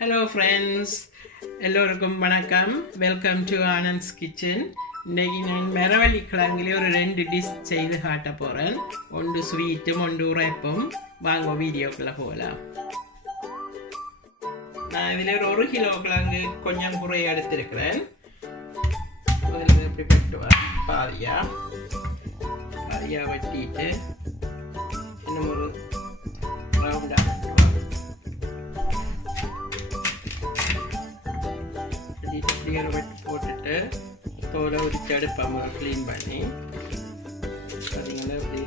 Hello friends, எல்லோருக்கும் வணக்கம். Welcome to Anand's kitchen. இன்றைக்கி நான் மரவள்ளி கிழங்கிலே ஒரு 2 டிஷ் செய்து காட்ட போகிறேன். ஒன்று ஸ்வீட்டும் ஒன்று உரைப்பும். வாங்க வீடியோக்குள்ளே போகலாம். நான் இதில் ஒரு 1 கிலோ கிழங்கு கொஞ்சம் குறைய எடுத்திருக்கிறேன். அதில் எப்படி வெட்டுவேன் பாதியாக வெட்டிட்டு இன்னும் ஒரு ரவுண்டாக போட்டுட்டு தோலை உரிச்சு எடுப்பேன் க்ளீன் பண்ணி. பார்த்தீங்கன்னா இப்படி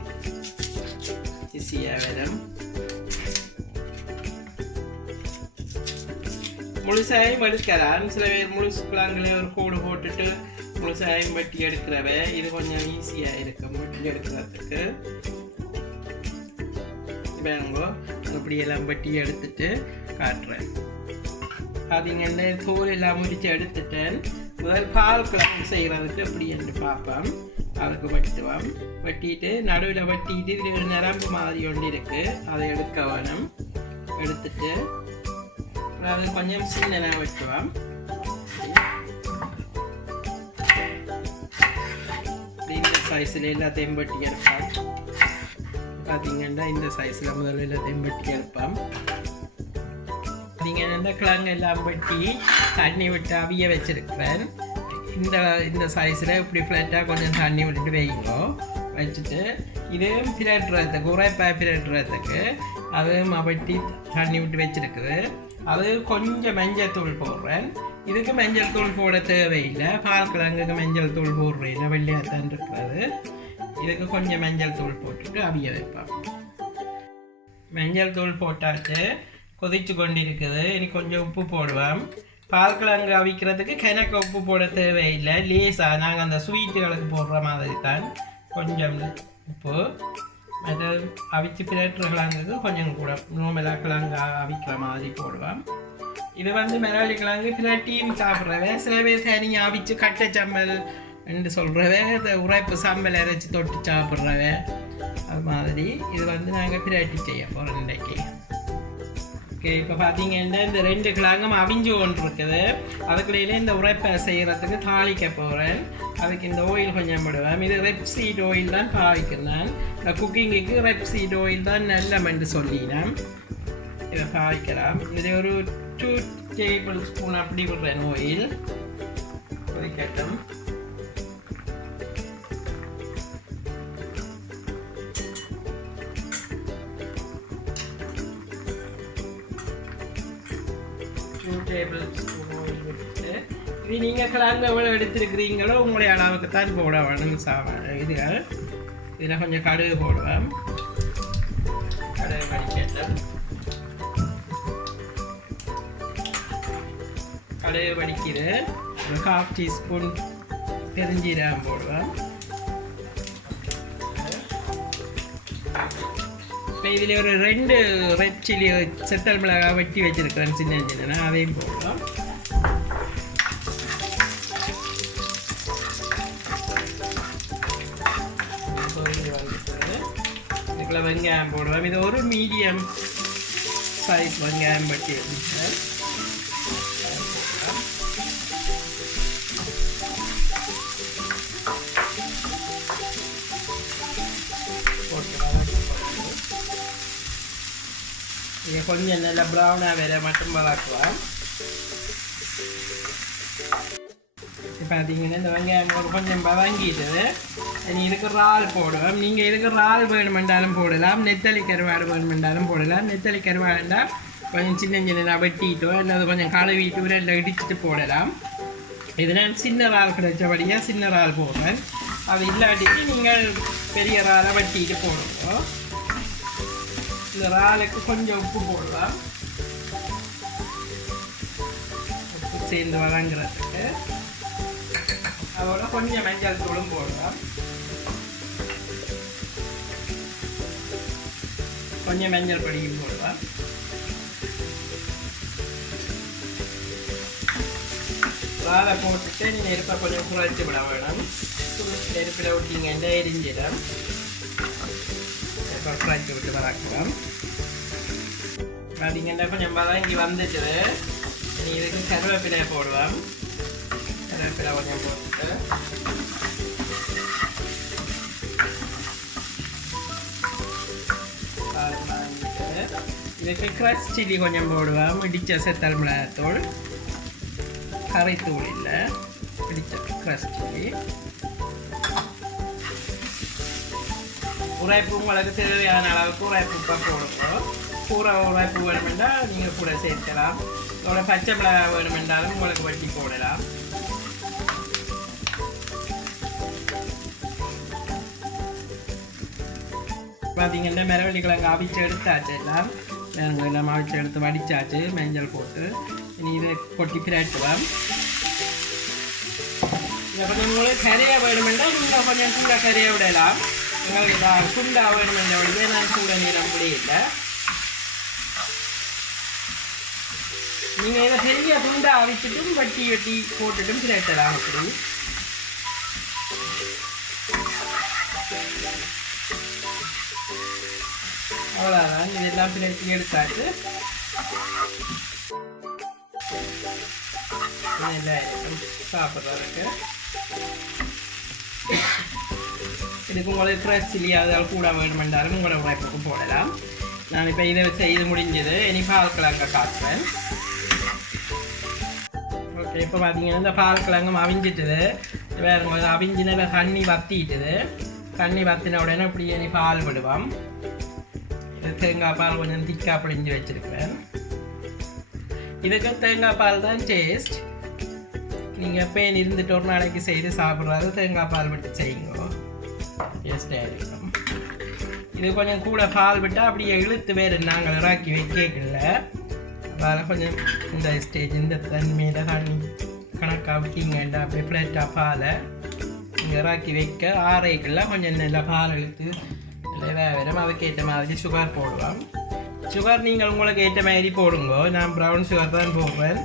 ஈஸியாக வரும். முழுசாயும் எடுக்கலாம். சில பேர் முழுசு கிழங்குல ஒரு கூடு போட்டுட்டு முழுசாயும் வெட்டி எடுக்கிறவ இது கொஞ்சம் ஈஸியாக இருக்கும் வெட்டி எடுக்கிறதுக்கு. வேணுங்கோ அப்படியெல்லாம் வெட்டி எடுத்துட்டு காட்டுறேன். பார்த்தீங்கன்னா தோல் எல்லாம் முடிச்சு எடுத்துட்டேன். முதல் பால் கிழங்கு செய்கிறதுக்கு எப்படி என்று பார்ப்போம். அதுக்கு வெட்டுவோம். வெட்டிட்டு நடுவில் வெட்டிட்டு இது ஒரு நரம்பு மாதிரி ஒன்று இருக்குது, அதை எடுக்க வேணும். எடுத்துட்டு அது கொஞ்சம் சின்னதாக வெட்டுவோம். இந்த சைஸில் எல்லாத்தையும் வெட்டி எடுப்போம். பார்த்தீங்கன்னா இந்த சைஸில் முதல்ல எல்லாத்தையும் வெட்டி எடுப்போம். நீங்கள் இந்த கிழங்கு எல்லாம் வெட்டி தண்ணி விட்டு அவிய வச்சுருக்கிறேன். இந்த சைஸில் இப்படி ஃப்ளாட்டாக கொஞ்சம் தண்ணி விட்டுட்டு வைங்கோ. வச்சுட்டு இதுவும் பிரட்டுறதுக்கு உரைப்பாய் பிரட்டுறதுக்கு அதுவும் வெட்டி தண்ணி விட்டு வச்சுருக்குது. அது கொஞ்சம் மஞ்சள் தூள் போடுறேன். இதுக்கு மஞ்சள் தூள் போட தேவையில்லை. பால் கிழங்குக்கு மஞ்சள் தூள் போடுறேன், வெள்ளையாக தான் இருக்கிறது. இதுக்கு கொஞ்சம் மஞ்சள் தூள் போட்டுட்டு அவிய வைப்பேன். மஞ்சள் தூள் போட்டாச்சு, கொதிச்சு கொண்டிருக்குது. இனி கொஞ்சம் உப்பு போடுவோம். பால் கிழங்கு அவிக்கிறதுக்கு கிணக்கு உப்பு போட தேவையில்லை. லேசாக நாங்கள் அந்த ஸ்வீட்டுகளுக்கு போடுற மாதிரி தான் கொஞ்சம் உப்பு. மற்ற அவிச்சு பிரட்டுற கிழங்குக்கு கொஞ்சம் கூட நோமெலா கிழங்கு அவிக்கிற மாதிரி போடுவோம். இது மரவள்ளி கிழங்கு பிரட்டியும் சாப்பிட்றவே. சில பேர் தனியாக அவிச்சு கட்டை சம்பல் என்று சொல்கிறவே, இந்த உரைப்பு சம்பல் அரைச்சி தொட்டு சாப்பிட்றவே. அது மாதிரி இது நாங்கள் பிரட்டி செய்ய போகிறோம் இன்றைக்கு. ஓகே, இப்போ பார்த்தீங்கன்னா இந்த 2 கிழங்கும் அவிஞ்சு கொண்டு இருக்குது. அதுக்குள்ளே இந்த உரைப்பை செய்கிறதுக்கு தாளிக்க போகிறேன். அதுக்கு இந்த ஆயில் கொஞ்சம் போடுவேன். இது ரெப்சீட் ஆயில் தான் பாவிக்கிறேன். இந்த குக்கிங்குக்கு ரெப்சீட் ஆயில் தான் நல்லமென்று சொல்லினேன். இதை பாவிக்கலாம். இதில் ஒரு 2 டேபிள் ஸ்பூன் அப்படி விடுறேன் ஆயில். கொதிக்கட்டும். டேபிள் ஸ்பூன் ஆயில் விட்டு இது நீங்கள் கிழங்கு எவ்வளோ எடுத்துருக்கிறீங்களோ உங்களுடைய அளவுக்கு தான் போட வேணும் இதுகள். இதில் கொஞ்சம் கடுகு போடுவேன். கடுகு வடிக்கட்டும். கடுகு வடிக்கிது. ஒரு 1/2 டீஸ்பூன் பெருஞ்சீரகம் போடுவேன். இப்போ இதில் ஒரு 2 ரெட் சில்லி செத்தல் மிளகாய் வெட்டி வச்சுருக்கிறேன் சின்ன சின்ன, அதையும் போடலாம். இதுக்குள்ள வெங்காயம் போடுவேன். இது ஒரு மீடியம் சைஸ் வெங்காயம் வெட்டி வச்சுருக்கேன். இதை கொஞ்சம் நல்லா ப்ரௌனாக வேற மட்டும் வளர்க்குவோம். பார்த்தீங்கன்னா இந்த வெங்காயம் கொஞ்சம் வதங்கிட்டு இனி இதுக்கு இறால் போடுவோம். நீங்கள் இதுக்கு இறால் வேணுமென்றாலும் போடலாம், நெத்தலி கருவாடு வேணுமென்றாலும் போடலாம். நெத்தலி கருவாடுனா கொஞ்சம் சின்ன சின்ன வெட்டிட்டோ அல்லது கொஞ்சம் கழுவிட்டு இல்லை இடிச்சிட்டு போடலாம். இதனால் சின்ன இறால் கிடைச்சபடியாக சின்ன இறால் போடுவேன். அது இல்லாட்டிட்டு நீங்கள் பெரிய இறாலை வெட்டிட்டு போடுவோம். இந்த இறாலுக்கு கொஞ்சம் உப்பு போடலாம், உப்பு சேர்ந்து வதங்குறதுக்கு. அதோட கொஞ்சம் மஞ்சள் தூளும் போடலாம். கொஞ்சம் மஞ்சள் பொடியும் போடலாம். இறாலை போட்டுட்டு நீங்கள் நெருப்பை கொஞ்சம் குறைச்சி விட வேணும். நெருப்பில் விட்டீங்கன்னா எரிஞ்சிடும். குறைச்சி விட்டு வதக்கலாம். பார்த்தீங்கன்னா கொஞ்சம் வதங்கி வந்துட்டு இதுக்கு கருவேப்பிலை போடுவோம். கருவேப்பிலை கொஞ்சம் போட்டுட்டு இதுக்கு க்ரஷ் சில்லி கொஞ்சம் போடுவோம். இடிச்ச செத்தல் மிளகாத்தூள், கறித்தூள் இல்லை, இடிச்ச க்ரஷ் சில்லி. உரைப்பு உங்களுக்கு தேவையான அளவுக்கு உரைப்பு போடுவோம். உரைப்பு வேணுமென்றால் நீங்கள் கூட சேர்க்கலாம். இதோட பச்சை மிளகாய் வேணுமென்றாலும் உங்களுக்கு வட்டி போடலாம். பார்த்தீங்கன்னா மரவள்ளி கிழங்கு அவிச்சு எடுத்தாச்சு. எல்லாம் அவிச்சு எடுத்து வடிச்சாச்சு. மஞ்சள் போட்டு இனி இதை கொட்டி பிரட்டுவோம். கொஞ்சம் உங்களுக்கு கரையாக வேணுமென்றால் நீங்கள் கொஞ்சம் கூட கரையை விடலாம். உங்களுக்கு சுண்டா வேணுமென்ற வழியே நான் சூட நீரம் முடியல. நீங்கள் இதை பெரிய சுண்டா அவிச்சிட்டும் வட்டி வெட்டி போட்டுட்டும் பிரட்டலாம். அப்படி அவ்வளோதான். இதெல்லாம் பிரட்டி எடுத்தாச்சு. சாப்பிட்றதுக்கு இதுக்கு உங்களுக்கு க்ரஷ் சில்லி அதால் கூட வேணுமென்றாலும் உங்களோட உழைப்புக்கு போடலாம். நான் இப்போ இதை செய்து முடிஞ்சது. இனி பால் கிழங்க காட்டுறேன். ஓகே, இப்போ பார்த்தீங்கன்னா இந்த பால் கிழங்கும் அவிஞ்சிட்டுது. வேறு அவிஞ்சின தண்ணி வத்திட்டுது. தண்ணி வத்தின உடனே இப்படி இனி பால் விடுவோம். தேங்காய் பால் கொஞ்சம் திக்காக பிழிஞ்சு வச்சுருக்கிறேன். இதுக்கு தேங்காய் பால் தான் டேஸ்ட். நீங்கள் எப்பயும் இருந்துட்டு ஒரு நாளைக்கு செய்து சாப்பிட்றது தேங்காய் பால் விட்டு செய்யுங்க, டேஸ்டாக இருக்கும். இது கொஞ்சம் கூட பால் விட்டால் அப்படியே இழுத்து வேறு நாங்கள் இறாக்கி வைக்கல. அதனால் கொஞ்சம் இந்த ஸ்டேஜ் இந்த தன்மையில் தண்ணி கணக்காக விட்டீங்கண்டா அப்படியே ஃப்ளட்டாக பாலை நீங்கள் இறாக்கி வைக்க ஆறைக்குள்ள கொஞ்சம் நல்லா பால் இழுத்து வரும். அதுக்கேற்ற மாதிரி சுகர் போடுவோம். சுகர் நீங்கள் உங்களுக்கு ஏற்ற மாதிரி போடுங்க. நான் ப்ரௌன் சுகர் தான் போடுவேன்.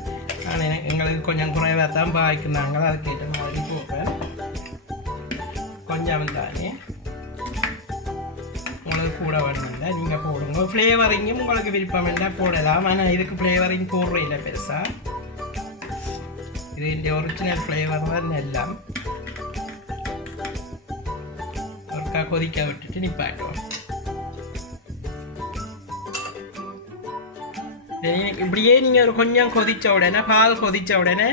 நான் எங்களுக்கு கொஞ்சம் குறைவாக தான் பாய்க்குனாங்க, அதுக்கேற்ற மாதிரி போடுவேன். கொஞ்சம் தானே உங்களுக்கு கூட வேணும்ல நீங்கள் போடுங்க. ஃப்ளேவரிங்கும் உங்களுக்கு விருப்பம் இருந்தால் போடலாம். ஆனால் இதுக்கு ஃப்ளேவரிங் போடுற இல்லை பெருசாக. இது இந்த ஒரிஜினல் ஃப்ளேவர் தான் எல்லாம். ஒருக்கா கொதிக்க விட்டுட்டு நிப்பாட்டுவோம். இப்படியே நீங்கள் கொஞ்சம் கொதித்த உடனே பால் கொதித்த உடனே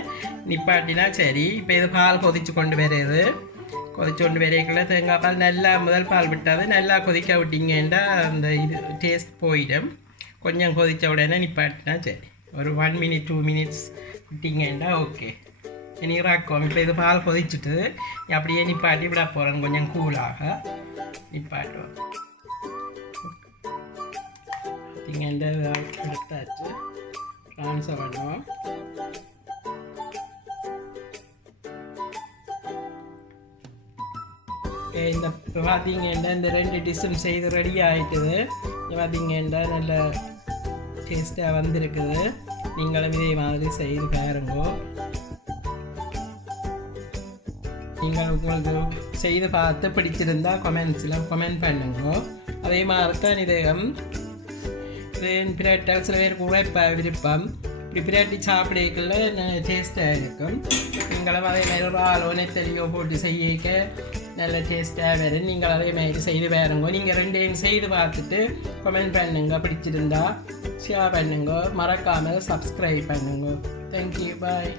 நிப்பாட்டினா சரி. இப்போ இது பால் கொதித்து கொண்டு வருது. கொதிச்சு கொண்டு வரைக்குள்ள தேங்காய் பால் நல்லா முதல் பால் விட்டாது நல்லா கொதிக்க விட்டீங்கன்னா அந்த இது டேஸ்ட் போயிடும். கொஞ்சம் கொதித்த உடனே நிப்பாட்டினா சரி. ஒரு 1 minute 2 minutes விட்டீங்கன்னா ஓகே. இனி இறாக்குவோம். இப்போ இது பால் கொதிச்சுட்டு அப்படியே நிப்பாட்டி விட போகிறோம். கொஞ்சம் கூலாக நிப்பாட்டுவோம். பார்த்தீங்கன்னா எடுத்தாச்சு. ட்ரான்ஸ்ஃபர் பண்ணுவோம். இந்த பார்த்தீங்கன்னா இந்த 2 டிஷ்ஷும் செய்து ரெடி ஆகிட்டுது. பார்த்தீங்கன்னா நல்ல டேஸ்ட்டாக வந்திருக்குது. நீங்களும் இதே மாதிரி செய்து பாருங்க. நீங்கள் உங்களுக்கு செய்து பார்த்து பிடிச்சிருந்தால் கமெண்ட்ஸில் கமெண்ட் பண்ணுங்க. அதே மாதிரி தான் இது பிரட்டல் சில பேருக்கு உழைப்ப விருப்பம். இப்படி பிரட்டி சாப்பிடக்குள்ள டேஸ்ட்டாக இருக்கும். நீங்களும் அதே மாதிரி ஒரு ஆளோ நெத்தலியோ போட்டு செய்யக்க நல்ல டேஸ்ட்டாக வரும். நீங்கள் அதே மாதிரி செய்து பாருங்க. நீங்கள் 2 செய்து பார்த்துட்டு கமெண்ட் பண்ணுங்க. பிடிச்சிருந்தா ஷேர் பண்ணுங்க. மறக்காமல் சப்ஸ்கிரைப் பண்ணுங்க. தேங்க்யூ, பாய்.